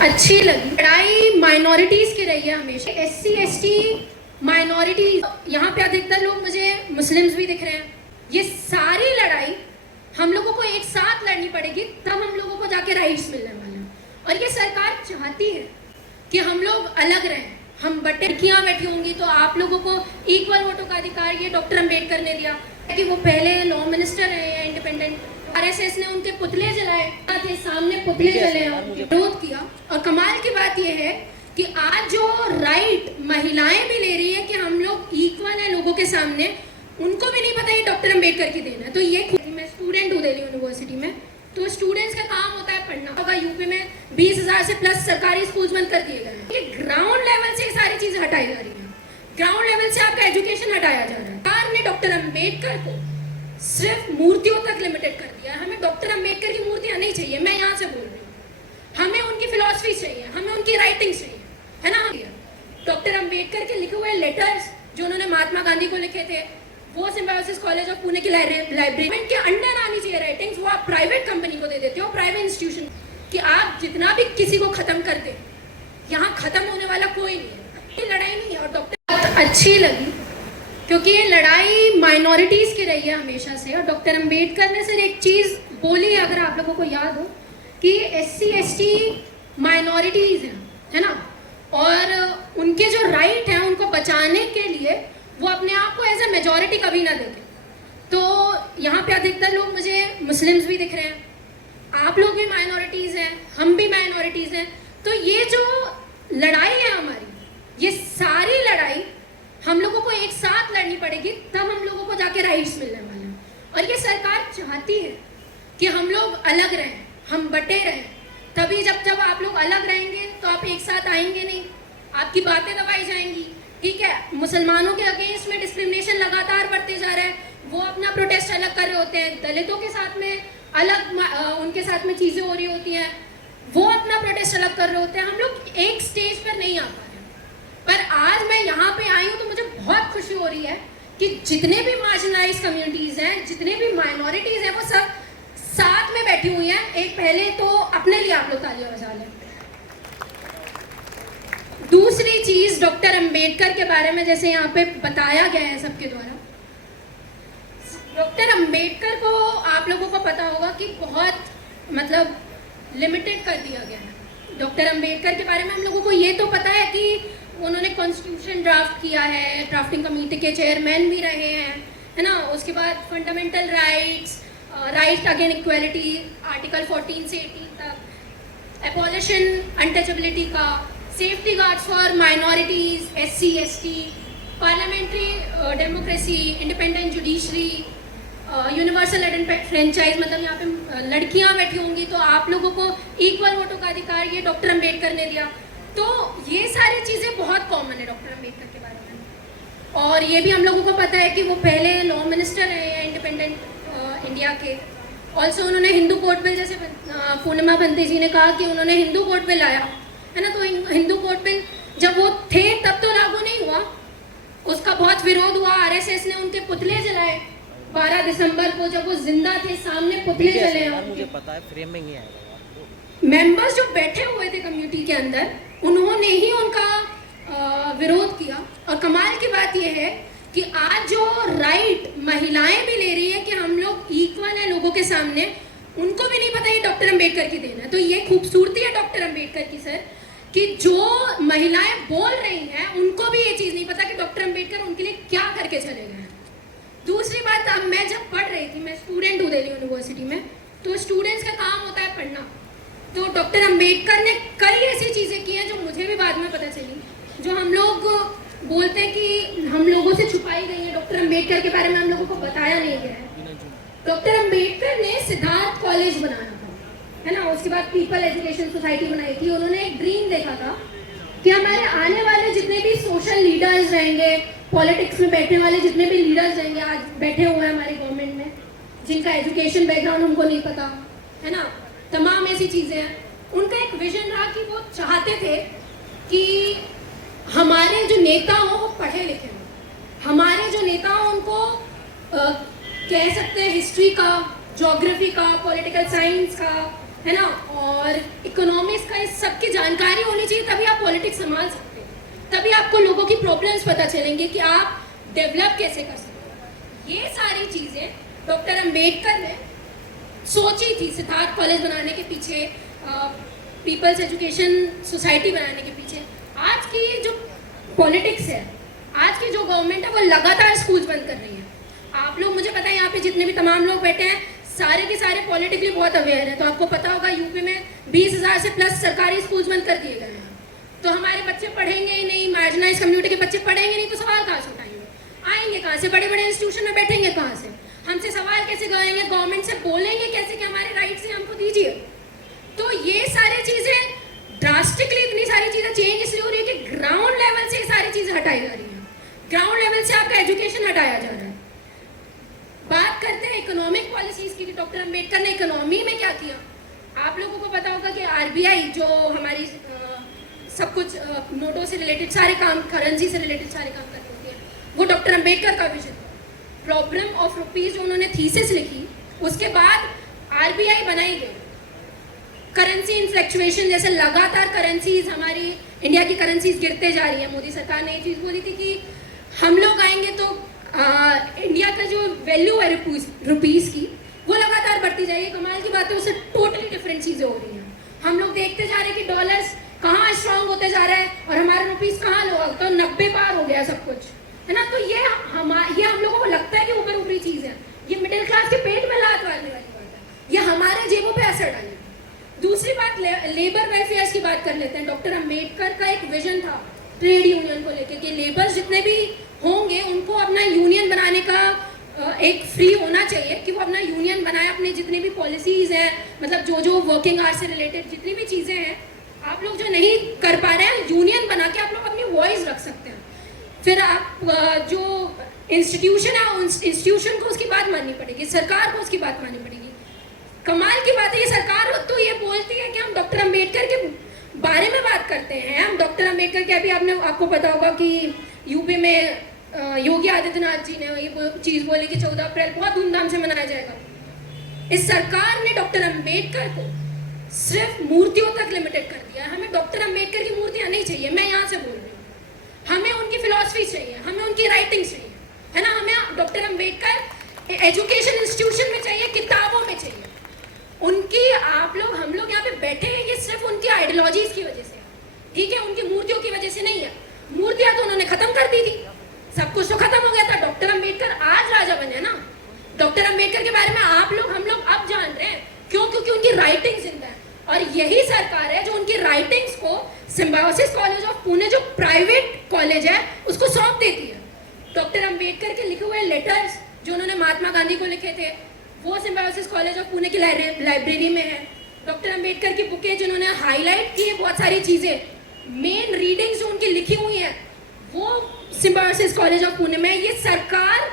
अच्छी लगी। लड़ाई माइनॉरिटीज की रही है हमेशा। SC ST माइनॉरिटीज, यहाँ पे अधिकतर लोग मुझे मुस्लिम्स भी दिख रहे हैं। ये सारी लड़ाई हम लोगों को एक साथ लड़नी पड़ेगी, तब हम लोगों को जाके राइट्स मिलने वाले हैं। और ये सरकार चाहती है कि हम लोग अलग रहें, हम लड़कियाँ बैठी होंगी तो आप लोगों को इक्वल वोटों का अधिकार ये डॉक्टर अम्बेडकर ने दिया कि वो पहले लॉ मिनिस्टर रहे हैं इंडिपेंडेंट। RSS ने उनके पुतले जलाए थे, सामने पुतले जले और विरोध किया। और कमाल की बात यह है कि आज जो राइट महिलाएं भी ले रही है कि हम लोग इक्वल हैं लोगों के सामने, उनको भी नहीं पता ये डॉक्टर अम्बेडकर की देन है। तो ये मैं स्टूडेंट हूँ दिल्ली यूनिवर्सिटी में, तो स्टूडेंट्स का काम होता है पढ़ना होगा। यूपी में 20,000 से प्लस सरकारी स्कूल बंद कर दिए गए हैं। ये ग्राउंड लेवल से ये सारी चीजें हटाई जा रही है, ग्राउंड लेवल से आपका एजुकेशन हटाया जा रहा है। सरकार ने डॉक्टर अम्बेडकर को सिर्फ मूर्तियों तक लिमिटेड कर दिया। हमें डॉक्टर अम्बेडकर की मूर्तियां नहीं चाहिए, मैं यहाँ से बोल रही हूँ। हमें उनकी फिलॉसफी चाहिए, हमें उनकी राइटिंग चाहिए, है ना। डॉक्टर अम्बेडकर के लिखे हुए लेटर्स जो उन्होंने महात्मा गांधी को लिखे थे, वो सिम्बायोसिस कॉलेज ऑफ पुणे की लाइब्रेरी के अंडर आनी चाहिए राइटिंग्स। वो आप प्राइवेट कंपनी को दे देते हो, प्राइवेट इंस्टीट्यूशन, कि आप जितना भी किसी को खत्म कर दे, यहाँ खत्म होने वाला कोई नहीं है। ये लड़ाई नहीं है। और डॉक्टर अच्छी लगी क्योंकि ये लड़ाई माइनॉरिटीज की रही है हमेशा से। और डॉक्टर अम्बेडकर ने सिर्फ एक चीज बोली है, अगर आप लोगों को याद हो, कि SC ST माइनॉरिटीज है ना, और उनके जो राइट हैं उनको बचाने के लिए वो अपने आप को एज ए मेजॉरिटी कभी ना देते। तो यहाँ पे अधिकतर लोग मुझे मुस्लिम्स भी दिख रहे हैं, आप लोग भी माइनॉरिटीज हैं, हम भी माइनॉरिटीज हैं। तो ये जो लड़ाई है हमारी, ये सारी लड़ाई हम लोगों को एक साथ लड़नी पड़ेगी, तब हम लोगों को जाके राइट्स मिलने वाले हैं। और ये सरकार चाहती है कि हम लोग अलग रहें, हम बटे रहें। तभी जब आप लोग अलग रहेंगे तो आप एक साथ आएंगे नहीं, आपकी बातें दबाई जाएंगी। ठीक है, मुसलमानों के अगेंस्ट में डिस्क्रिमिनेशन लगातार बढ़ते जा रहा है, वो अपना प्रोटेस्ट अलग कर रहे होते हैं। दलितों के साथ में अलग उनके साथ में चीज़ें हो रही होती हैं, वो अपना प्रोटेस्ट अलग कर रहे होते हैं। हम लोग एक स्टेज पर नहीं आ पा रहे। पर आज मैं यहाँ पे आई हूँ तो मुझे बहुत खुशी हो रही है कि जितने भी मार्जिनलाइज कम्युनिटीज हैं, जितने भी माइनॉरिटीज हैं, वो सब साथ में बैठी हुई हैं। एक पहले तो अपने लिए आप लोग तालियां बजा लें। दूसरी चीज, डॉक्टर अम्बेडकर के बारे में जैसे यहाँ पे बताया गया है सबके द्वारा, डॉक्टर अम्बेडकर को आप लोगों को पता होगा कि बहुत मतलब लिमिटेड कर दिया गया है। डॉक्टर अम्बेडकर के बारे में हम लोगों को ये तो पता है कि उन्होंने कॉन्स्टिट्यूशन ड्राफ्ट किया है, ड्राफ्टिंग कमेटी के चेयरमैन भी रहे हैं, है ना। उसके बाद fundamental rights, right again equality, article 14 से 18 तक, एबॉलिशन अनटचेबिलिटी का, safety guards for minorities, SC ST, parliamentary democracy, independent judiciary, universal identity franchise, मतलब यहाँ पे लड़कियाँ बैठी होंगी तो आप लोगों को इक्वल वोटों का अधिकार ये डॉक्टर अम्बेडकर ने दिया। तो ये सारी चीज़ें बहुत कॉमन है डॉक्टर अम्बेडकर के बारे में। और ये भी हम लोगों को पता है कि वो पहले लॉ मिनिस्टर रहे हैं इंडिपेंडेंट इंडिया के। ऑल्सो उन्होंने हिंदू कोड बिल, जैसे पूर्णिमा बंते जी ने कहा कि उन्होंने हिंदू कोड बिल लाया, है ना। तो हिंदू कोड बिल जब वो थे तब तो लागू नहीं हुआ, उसका बहुत विरोध हुआ। RSS ने उनके पुतले जलाए 12 दिसंबर को, जब वो जिंदा थे, सामने पुतले जले। मुझे पता है, फ्रेम में ही आएगा। मेंबर्स जो बैठे हुए थे कम्युनिटी के अंदर, उन्होंने ही उनका विरोध किया। और कमाल की बात यह है कि आज जो राइट महिलाएं भी ले रही है कि हम लोग इक्वल हैं लोगों के सामने, उनको भी नहीं पता ये डॉक्टर अम्बेडकर की देन है। तो ये खूबसूरती है डॉक्टर अम्बेडकर की सर, कि जो महिलाएं बोल रही हैं उनको भी ये चीज़ नहीं पता कि डॉक्टर अम्बेडकर उनके लिए क्या करके चले गए हैं। दूसरी बात, अब मैं जब पढ़ रही थी, मैं स्टूडेंट हूँ दिल्ली यूनिवर्सिटी में, तो स्टूडेंट्स का काम होता है पढ़ना। तो डॉक्टर अम्बेडकर ने कई ऐसी चीज़ें की हैं जो मुझे भी बाद में पता चली, जो हम लोग बोलते हैं कि हम लोगों से छुपाई गई है। डॉक्टर अम्बेडकर के बारे में हम लोगों को बताया नहीं गया है। डॉक्टर अम्बेडकर ने सिद्धार्थ कॉलेज बनाया था, है ना। उसके बाद पीपल एजुकेशन सोसाइटी बनाई थी। उन्होंने एक ड्रीम देखा था कि हमारे आने वाले जितने भी सोशल लीडर्स रहेंगे, पॉलिटिक्स में बैठने वाले जितने भी लीडर्स रहेंगे, आज बैठे हुए हैं हमारी गवर्नमेंट में, जिनका एजुकेशन बैकग्राउंड हमको नहीं पता, है ना, तमाम ऐसी चीज़ें हैं। उनका एक विजन रहा कि वो चाहते थे कि हमारे जो नेता हो वो पढ़े लिखे हों, हमारे जो नेता हो उनको कह सकते हैं हिस्ट्री का, ज्योग्राफी का, पॉलिटिकल साइंस का, है ना, और इकोनॉमिक्स का, इस सब की जानकारी जानकारी होनी चाहिए, तभी आप पॉलिटिक्स संभाल सकते हैं, तभी आपको लोगों की प्रॉब्लम्स पता चलेंगे कि आप डेवलप कैसे कर सकते हो। ये सारी चीज़ें डॉक्टर अम्बेडकर ने सोची थी सिद्धार्थ कॉलेज बनाने के पीछे, पीपल्स एजुकेशन सोसाइटी बनाने के पीछे। आज की जो पॉलिटिक्स है, आज की जो गवर्नमेंट है, वो लगातार स्कूल्स बंद कर रही है। आप लोग, मुझे पता है यहाँ पे जितने भी तमाम लोग बैठे हैं सारे के सारे पॉलिटिकली बहुत अवेयर हैं, तो आपको पता होगा यूपी में 20,000 से प्लस सरकारी स्कूल्स बंद कर दिए गए हैं। तो हमारे बच्चे पढ़ेंगे ही नहीं, मार्जिनाइज कम्युनिटी के बच्चे पढ़ेंगे नहीं, तो सवाल कहाँ से उठाएंगे? आएंगे कहाँ से? बड़े बड़े इंस्टीट्यूशन में बैठेंगे कहाँ से? हमसे सवाल कैसे करेंगे? गवर्नमेंट से बोलेंगे कैसे कि हमारे राइट्स हैं, हमको दीजिए? तो ये सारी चीज़ें ड्रास्टिकली, इतनी सारी चीज़ें चेंज इसलिए हो रही है कि ग्राउंड लेवल से ये सारी चीज़ें हटाई जा रही हैं। ग्राउंड लेवल से आपका एजुकेशन हटाया जा रहा है। बात करते हैं इकोनॉमिक पॉलिसीज़ की, डॉक्टर अम्बेडकर ने इकोनॉमी में क्या किया। आप लोगों को पता होगा कि आरबीआई जो हमारी सब कुछ नोटों से रिलेटेड सारे काम, करेंसी से रिलेटेड सारे काम करती होती है, वो डॉक्टर अम्बेडकर का विजन था। प्रॉब्लम ऑफ रुपीज़ जो उन्होंने थीसिस लिखी, उसके बाद आरबीआई बनाई गई। करेंसी इन्फ्लेक्चुएशन, जैसे लगातार करेंसीज, हमारी इंडिया की करेंसीज गिरते जा रही है। मोदी सरकार ने ये चीज़ बोली थी कि हम लोग आएंगे तो इंडिया का जो वैल्यू है रुपीज़ की, वो लगातार बढ़ती जाएगी। कमाल की बात है, उससे टोटली डिफरेंट चीज़ें हो रही हैं। हम लोग देखते जा रहे हैं कि डॉलर्स कहाँ स्ट्रांग होते जा रहा है और हमारा रुपीज़ कहाँ लो, तो 90 पार हो गया सब कुछ, है ना। तो ये हम लोगों को लगता है कि ऊपर ऊपरी चीज़ है, ये मिडिल क्लास के पेट में लात मारने वाली बात है, ये हमारे जेबों पे असर डालेगी। दूसरी बात, लेबर वेलफेयर की बात कर लेते हैं। डॉक्टर अम्बेडकर का एक विजन था ट्रेड यूनियन को लेकर कि लेबर्स जितने भी होंगे उनको अपना यूनियन बनाने का एक फ्री होना चाहिए, कि वो अपना यूनियन बनाए। अपने जितनी भी पॉलिसीज़ हैं, मतलब जो वर्किंग आवर्स से रिलेटेड जितनी भी चीज़ें हैं, आप लोग जो नहीं कर पा रहे हैं, यूनियन बना के आप लोग अपनी वॉइस रख सकते हैं। फिर आप जो इंस्टीट्यूशन है, उस इंस्टीट्यूशन को उसकी बात माननी पड़ेगी, सरकार को उसकी बात माननी पड़ेगी। कमाल की बात है, ये सरकार तो ये बोलती है कि हम डॉक्टर अम्बेडकर के बारे में बात करते हैं। हम डॉक्टर अम्बेडकर के, अभी आपको पता होगा कि यूपी में योगी आदित्यनाथ जी ने ये चीज़ बोली कि 14 अप्रैल बहुत धूमधाम से मनाया जाएगा। इस सरकार ने डॉक्टर अम्बेडकर को सिर्फ मूर्तियों तक लिमिटेड कर दिया। हमें डॉक्टर अम्बेडकर की मूर्तियाँ नहीं चाहिए, मैं यहाँ से बोल रही हूँ। हमें उनकी फिलॉसफी चाहिए, हमें उनकी राइटिंग्स चाहिए, है ना। हमें डॉक्टर अम्बेडकर एजुकेशन इंस्टीट्यूशन में चाहिए, किताबों में चाहिए उनकी। हम लोग यहाँ पे बैठे हैं, ये सिर्फ उनकी आइडियोलॉजीज की वजह से, ठीक है, उनकी मूर्तियों की वजह से नहीं है। मूर्तियाँ तो उन्होंने खत्म कर दी थी, सब कुछ तो खत्म हो गया था। डॉक्टर अम्बेडकर आज राजा बने ना। डॉक्टर अम्बेडकर के बारे में हम लोग अब जान रहे हैं, क्यों? क्योंकि उनकी राइटिंग जिंदा है। और यही सरकार है जो उनकी राइटिंग्स को सिम्बायोसिस कॉलेज ऑफ पुणे, जो प्राइवेट कॉलेज है, उसको सौंप देती है। डॉक्टर अम्बेडकर के लिखे हुए लेटर्स जो उन्होंने महात्मा गांधी को लिखे थे, वो सिम्बायोसिस कॉलेज ऑफ पुणे की लाइब्रेरी में है। डॉक्टर अम्बेडकर की बुकें जिन्होंने हाईलाइट की है, बहुत सारी चीज़ें, मेन रीडिंग्स जो उनकी लिखी हुई हैं, वो सिम्बायोसिस कॉलेज ऑफ पुणे में। ये सरकार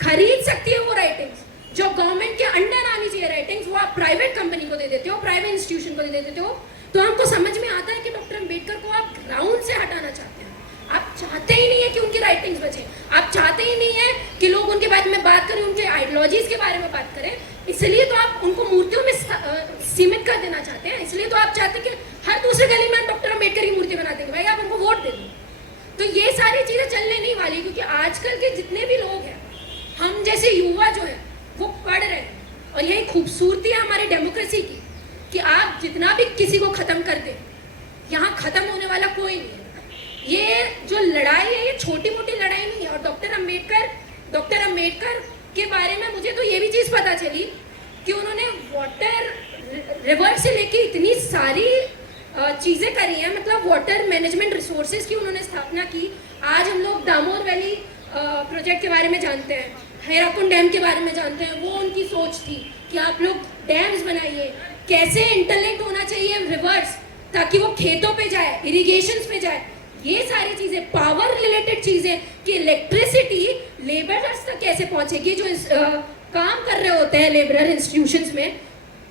खरीद सकती है वो राइटिंग्स, जो गवर्नमेंट के अंडर आनी चाहिए राइटिंग्स, वो आप प्राइवेट कंपनी को दे देते हो, प्राइवेट इंस्टीट्यूशन को दे देते हो। तो हमको समझ में आता है कि डॉक्टर अम्बेडकर को आप ग्राउंड से हटाना चाहते हैं। आप चाहते ही नहीं है कि उनकी राइटिंग्स बचे, आप चाहते ही नहीं है कि लोग उनके बारे में बात करें, उनके आइडियोलॉजीज के बारे में बात करें। इसलिए तो आप उनको मूर्तियों में सीमित कर देना चाहते हैं। इसलिए तो आप चाहते हैं कि हर दूसरे गली में डॉक्टर अम्बेडकर की मूर्ति बना देंगे, भाई आप उनको वोट दे दो। तो ये सारी चीज़ें चलने नहीं वाली, क्योंकि आजकल के जितने भी लोग हैं, हम जैसे युवा जो है वो पढ़ रहे हैं। और यही खूबसूरती है हमारी डेमोक्रेसी की, कि आप जितना भी किसी को ख़त्म कर दें, यहाँ ख़त्म होने वाला कोई नहीं है। ये जो लड़ाई है, ये छोटी मोटी लड़ाई नहीं है। और डॉक्टर अम्बेडकर के बारे में मुझे तो ये भी चीज़ पता चली कि उन्होंने वाटर रिवर से लेके इतनी सारी चीज़ें करी हैं, मतलब वाटर मैनेजमेंट रिसोर्सेज की उन्होंने स्थापना की। आज हम लोग दामोर वैली प्रोजेक्ट के बारे में जानते हैं, हेराकुंड डैम के बारे में जानते हैं। वो उनकी सोच थी कि आप लोग डैम्स बनाइए, कैसे इंटरलिंक्ड होना चाहिए रिवर्स, ताकि वो खेतों पे जाए, इरिगेशंस पे जाए। ये सारी चीज़ें, पावर रिलेटेड चीज़ें, कि इलेक्ट्रिसिटी लेबरर्स तक कैसे पहुँचेगी, जो काम कर रहे होते हैं लेबरर इंस्टीट्यूशंस में,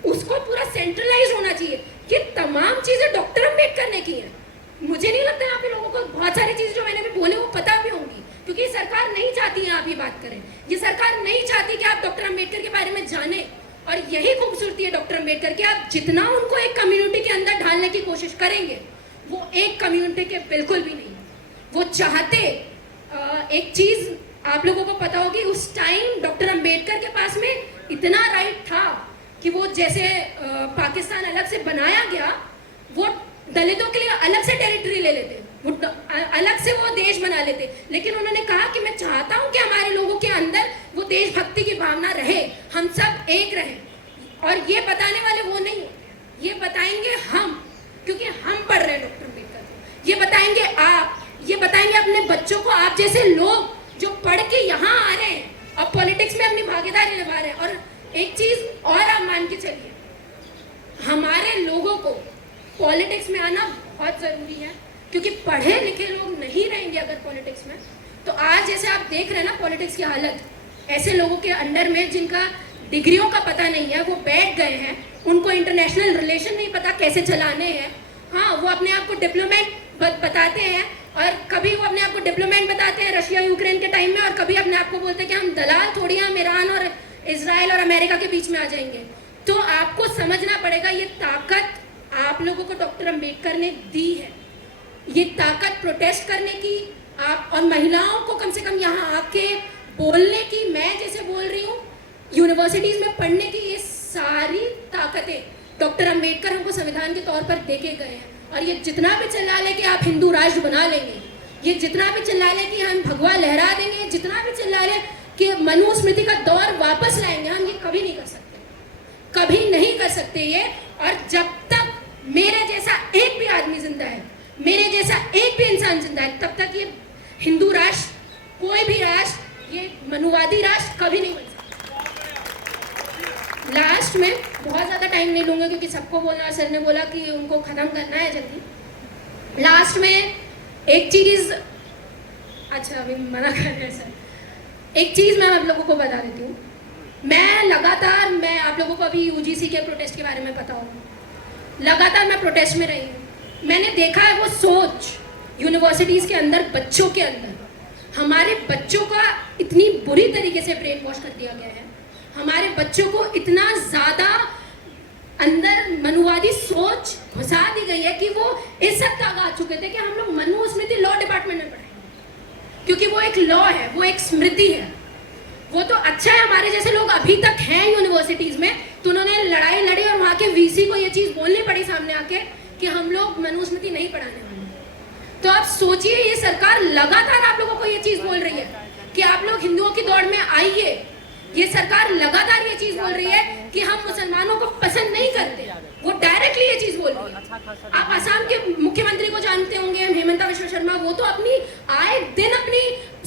उसको पूरा सेंट्रलाइज होना चाहिए। ये तमाम चीज़ें डॉक्टर अम्बेडकर ने की हैं। मुझे नहीं लगता यहाँ पे लोगों को बहुत सारी चीज़ें जो मैंने भी बोले वो पता भी होंगी, क्योंकि सरकार नहीं चाहती है आप ही बात करें। ये सरकार नहीं चाहती कि आप डॉक्टर अम्बेडकर के बारे में जानें। और यही खूबसूरती है डॉक्टर अम्बेडकर की, आप जितना उनको एक कम्युनिटी के अंदर ढालने की कोशिश करेंगे, वो एक कम्युनिटी के बिल्कुल भी नहीं। वो चाहते एक चीज आप लोगों को पता होगी, उस टाइम डॉक्टर अंबेडकर के पास में इतना राइट था कि वो जैसे पाकिस्तान अलग से बनाया गया, वो दलितों के लिए अलग से टेरिटरी ले लेते, वो अलग से वो देश बना लेते। लेकिन उन्होंने कहा कि मैं चाहता हूं कि हमारे लोगों के अंदर वो देशभक्ति की भावना रहे, हम सब एक रहें। और ये बताने वाले वो नहीं होते, ये बताएंगे हम, क्योंकि हम पढ़ रहे हैं डॉक्टर अंबेडकर को। ये बताएंगे आप, ये बताएंगे अपने बच्चों को, आप जैसे लोग जो पढ़ के यहाँ आ रहे हैं और पॉलिटिक्स में अपनी भागीदारी निभा रहे हैं। और एक चीज और आप मान के चलिए, हमारे लोगों को पॉलिटिक्स में आना बहुत जरूरी है, क्योंकि पढ़े लिखे लोग नहीं रहेंगे अगर पॉलिटिक्स में। तो आज जैसे आप देख रहे हैं ना पॉलिटिक्स की हालत, ऐसे लोगों के अंडर में जिनका डिग्रियों का पता नहीं है, वो बैठ गए हैं, उनको इंटरनेशनल रिलेशन नहीं पता कैसे चलाने हैं। हाँ, वो अपने आप को डिप्लोमेट बताते हैं, और कभी वो अपने आप को डिप्लोमेट बताते हैं रशिया यूक्रेन के टाइम में, और कभी अपने आप को बोलते हैं कि हम दलाल थोड़ी, हम ईरान और इजराइल और अमेरिका के बीच में आ जाएंगे। तो आपको समझना पड़ेगा, ये ताकत आप लोगों को डॉक्टर अंबेडकर ने दी है, ये ताकत प्रोटेस्ट करने की, आप और महिलाओं को कम से कम यहाँ आके बोलने की, मैं जैसे बोल रही हूँ यूनिवर्सिटीज में पढ़ने की, ये सारी ताकतें डॉक्टर अंबेडकर हमको संविधान के तौर पर देके गए हैं। और ये जितना भी चिल्ला ले कि आप हिंदू राष्ट्र बना लेंगे, ये जितना भी चिल्ला ले कि हम भगवा लहरा देंगे, जितना भी चिल्ला ले कि मनुस्मृति का दौर वापस लाएंगे, हम ये कभी नहीं कर सकते, कभी नहीं कर सकते ये। और जब तक मेरे जैसा एक भी आदमी जिंदा है, मेरे जैसा एक भी इंसान जिंदा है, तब तक ये हिंदू राष्ट्र, कोई भी राष्ट्र, ये मनुवादी राष्ट्र कभी नहीं बन सकता। लास्ट में बहुत ज़्यादा टाइम नहीं लूँगा, क्योंकि सबको बोलना, सर ने बोला कि उनको ख़त्म करना है जल्दी। लास्ट में एक चीज़, अच्छा अभी मना कर रहे हैं सर, एक चीज़ मैं आप लोगों को बता देती हूँ। मैं लगातार, मैं आप लोगों को अभी यूजीसी के प्रोटेस्ट के बारे में पता होगा, लगातार मैं प्रोटेस्ट में रही हूँ। मैंने देखा है वो सोच यूनिवर्सिटीज़ के अंदर, बच्चों के अंदर, हमारे बच्चों का इतनी बुरी तरीके से ब्रेन वॉश कर दिया गया है, हमारे बच्चों को इतना ज़्यादा अंदर मनुवादी सोच घुसा दी गई है कि वो इस हद तक आ चुके थे कि हम लोग मनुस्मृति लॉ डिपार्टमेंट में पढ़ाएंगे, क्योंकि वो एक लॉ है, वो एक स्मृति है। वो तो अच्छा है, हमारे जैसे लोग अभी तक हैं यूनिवर्सिटीज़ में, तो उन्होंने लड़ाई लड़ी और वहाँ के वीसी को ये चीज़ बोलनी पड़ी सामने आके कि हम लोग मनुस्मृति नहीं पढ़ाने वाले। तो आप सोचिए, ये सरकार लगातार आप लोगों को ये चीज़ बोल रही है कि आप लोग हिंदुओं की दौड़ में आइए। ये सरकार लगातार ये चीज़ बोल रही है कि हम मुसलमानों को पसंद नहीं करते, वो डायरेक्टली ये चीज़ बोल रही है। आप असम के मुख्यमंत्री को जानते होंगे, हेमंत बिश्व शर्मा, वो तो अपनी आए दिन अपनी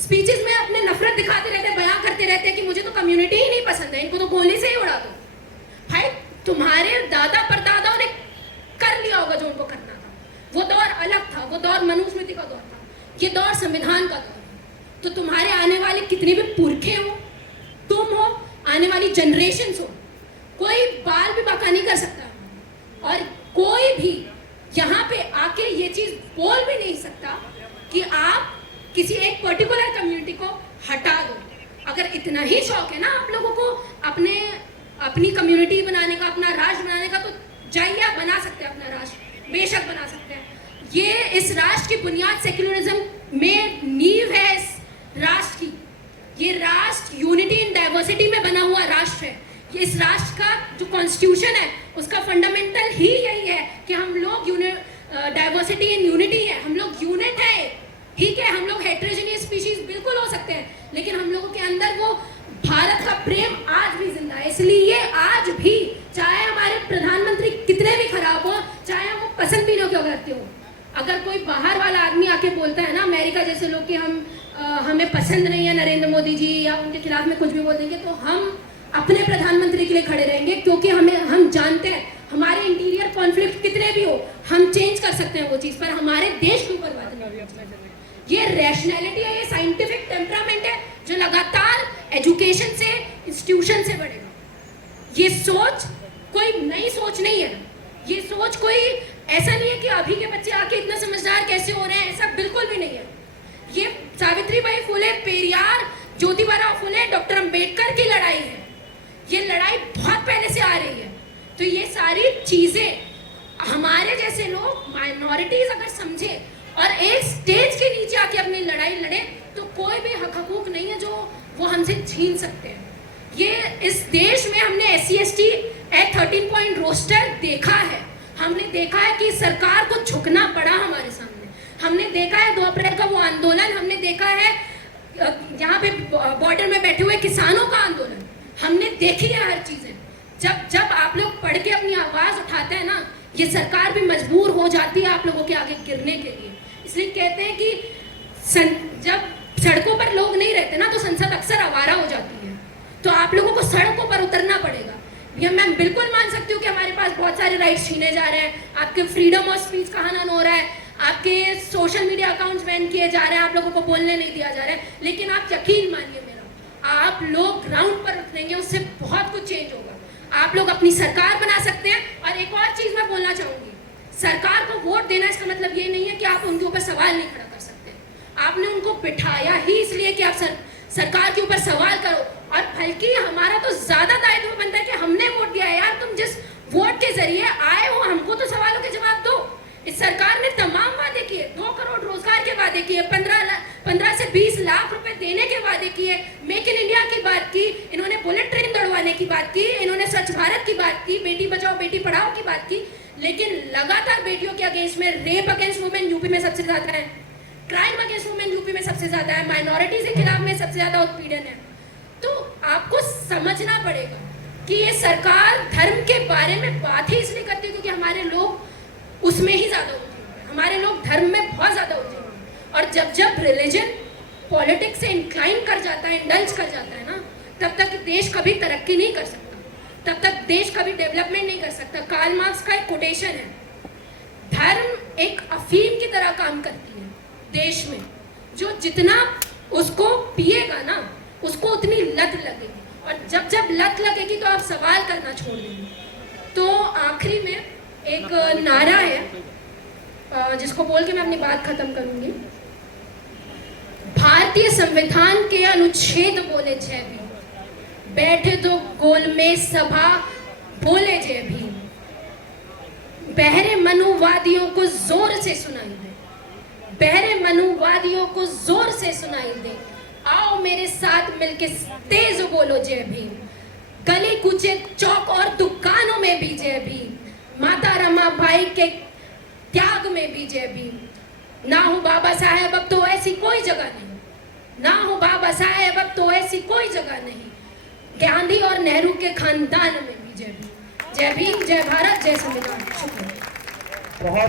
स्पीचेस में अपने नफरत दिखाते रहते हैं, बयां करते रहते हैं कि मुझे तो कम्युनिटी ही नहीं पसंद है, इनको तो गोली से ही उड़ा दो। भाई, तुम्हारे दादा परदादाओं ने कर लिया होगा जो उनको करना था, वो दौर अलग था, वो दौर मनुस्मृति का दौर था, ये दौर संविधान का दौर है। तो तुम्हारे आने वाले कितने भी पुरखे हो, तुम हो, आने वाली जनरेशन हो, कोई बाल भी बाका नहीं कर सकता, और कोई भी यहाँ पे आके ये चीज़ बोल भी नहीं सकता कि आप किसी एक पर्टिकुलर कम्युनिटी को हटा दो। अगर इतना ही शौक है ना आप लोगों को अपनी कम्युनिटी बनाने का, अपना राष्ट्र बनाने का, तो जाइए, आप बना सकते हैं अपना राष्ट्र, बेशक बना सकते हैं। ये इस राष्ट्र की बुनियाद सेक्युलरिज्म में नींव है इस राष्ट्र की। ये राष्ट्र यूनिटी इन डाइवर्सिटी में बना हुआ राष्ट्र है। ये इस राष्ट्र का जो कॉन्स्टिट्यूशन है, उसका फंडामेंटल ही यही है कि हम लोग डाइवर्सिटी इन यूनिटी है, हम लोग यूनिट है। ठीक है, हम लोग हेट्रोजेनियस स्पीशीज बिल्कुल हो सकते हैं, लेकिन हम लोगों के अंदर वो भारत का प्रेम आज भी जिंदा है। इसलिए आज भी, चाहे हमारे प्रधानमंत्री कितने भी खराब हो, चाहे वो पसंद भी लोग क्यों करते हो, अगर कोई बाहर वाला आदमी आके बोलता है ना, अमेरिका जैसे लोग कि हमें पसंद नहीं है नरेंद्र मोदी जी, या उनके खिलाफ में कुछ भी बोल देंगे, तो हम अपने प्रधानमंत्री के लिए खड़े रहेंगे, क्योंकि हम जानते हैं हमारे इंटीरियर कॉन्फ्लिक्ट कितने भी हो, हम चेंज कर सकते हैं वो चीज़, पर हमारे देश के ऊपर बात नहीं। ये रैशनैलिटी है, ये साइंटिफिक टेम्परामेंट है जो लगातार एजुकेशन से, इंस्टीट्यूशन से बढ़ेगा। ये सोच कोई नई सोच नहीं है, ये सोच कोई ऐसा नहीं है कि अभी के बच्चे आके इतना समझदार कैसे हो रहे हैं, ऐसा बिल्कुल भी नहीं है। ये सावित्रीबाई फुले, पेरियार, ज्योतिबा फुले, डॉक्टर अंबेडकर की लड़ाई है। ये लड़ाई बहुत पहले से आ रही है। तो ये सारी चीजें हमारे जैसे लोग माइनॉरिटीज अगर समझे और एक स्टेज के नीचे आके अपनी लड़ाई लड़े तो कोई भी हक हकूक नहीं है जो वो हमसे छीन सकते हैं। ये इस देश में हमने SC/ST एक्ट 13 पॉइंट रोस्टर देखा है। हमने देखा है कि सरकार को झुकना पड़ा हमारे सामने। हमने देखा है 2 अप्रैल का वो आंदोलन, हमने देखा है यहाँ पे बॉर्डर में बैठे हुए किसानों का आंदोलन, हमने देखी है हर चीजें। जब आप लोग पढ़ के अपनी आवाज उठाते हैं ना, ये सरकार भी मजबूर हो जाती है आप लोगों के आगे गिरने के लिए। इसलिए कहते हैं कि जब सड़कों पर लोग नहीं रहते ना तो संसद अक्सर आवारा हो जाती है। तो आप लोगों को सड़कों पर उतरना पड़ेगा। ये मैं बिल्कुल मान सकती हूँ कि हमारे पास बहुत सारे राइट्स छीने जा रहे हैं, आपके फ्रीडम ऑफ स्पीच का हनन हो रहा है, आपके सोशल मीडिया अकाउंट्स बैन किए जा रहे हैं, आप लोगों को बोलने नहीं दिया जा रहा है। लेकिन आप यकीन मानिए मेरा, आप लोग ग्राउंड पर उतरेंगे, उससे बहुत कुछ चेंज होगा। आप लोग अपनी सरकार बना सकते हैं। और एक और चीज मैं बोलना चाहूंगी, सरकार को वोट देना इसका मतलब ये नहीं है कि आप उनके ऊपर सवाल नहीं खड़ा कर सकते। आपने उनको बिठाया ही इसलिए कि आप सरकार के ऊपर सवाल करो। और बल्कि हमारा तो ज्यादा दायित्व बनता है कि हमने वोट दिया है यार, तुम जिस वोट के जरिए आए हो हमको तो सवालों के जवाब दो। इस सरकार ने तमाम वादे किए, 2 करोड़ रोजगार के वादे किए, 15 से 20 लाख रुपए देने के वादे किए, मेक इन इंडिया की बात की, इन्होंने बुलेट ट्रेन दौड़वाने की बात की, इन्होंने स्वच्छ भारत की बात की, बेटी बचाओ बेटी पढ़ाओ की बात की। लेकिन लगातार बेटियों के अगेंस्ट में, रेप अगेंस्ट वुमेन यूपी में सबसे ज्यादा है, क्राइम अगेंस्ट वुमेन यूपी में सबसे ज्यादा है, माइनॉरिटीज के खिलाफ में सबसे ज्यादा उत्पीड़न है। तो आपको समझना पड़ेगा कि ये सरकार धर्म के बारे में बात ही इसलिए करती है क्योंकि हमारे लोग उसमें ही ज्यादा उलझे हुए हैं, हमारे लोग धर्म में बहुत ज्यादा उलझे हुए हैं। और जब रिलीजन पॉलिटिक्स से इंक्लाइन कर जाता है, इंडल्ज कर जाता है ना, तब तक देश कभी तरक्की नहीं कर सकता, तब तक देश कभी डेवलपमेंट नहीं कर सकता। कार्ल मार्क्स का एक कोटेशन है, धर्म एक अफीम की तरह काम करती है देश में, जो जितना उसको पिएगा ना उसको उतनी लत लगेगी, और जब लत लगेगी तो आप सवाल करना छोड़ देंगे। तो आखिरी में एक नारा है जिसको बोल के मैं अपनी बात खत्म करूंगी। भारतीय संविधान के अनुच्छेद बोले जय भीम, बैठे दो गोल में सभा बोले जय भीम, बहरे मनुवादियों को जोर से सुनाई दे, बहरे मनुवादियों को जोर से सुनाई दे, आओ मेरे साथ मिलके तेज बोलो जय भीम, गली कूचे चौक और दुकानों में भी जय भीम, माता रमाबाई के त्याग में भी जय भीम। ना हो बाबा साहेब अब तो ऐसी कोई जगह नहीं, ना हो बाबा साहेब अब तो ऐसी कोई जगह नहीं, गांधी और नेहरू के खानदान में भी जय भीम। जय भीम, जय भारत, जय संविधान। शुक्रिया।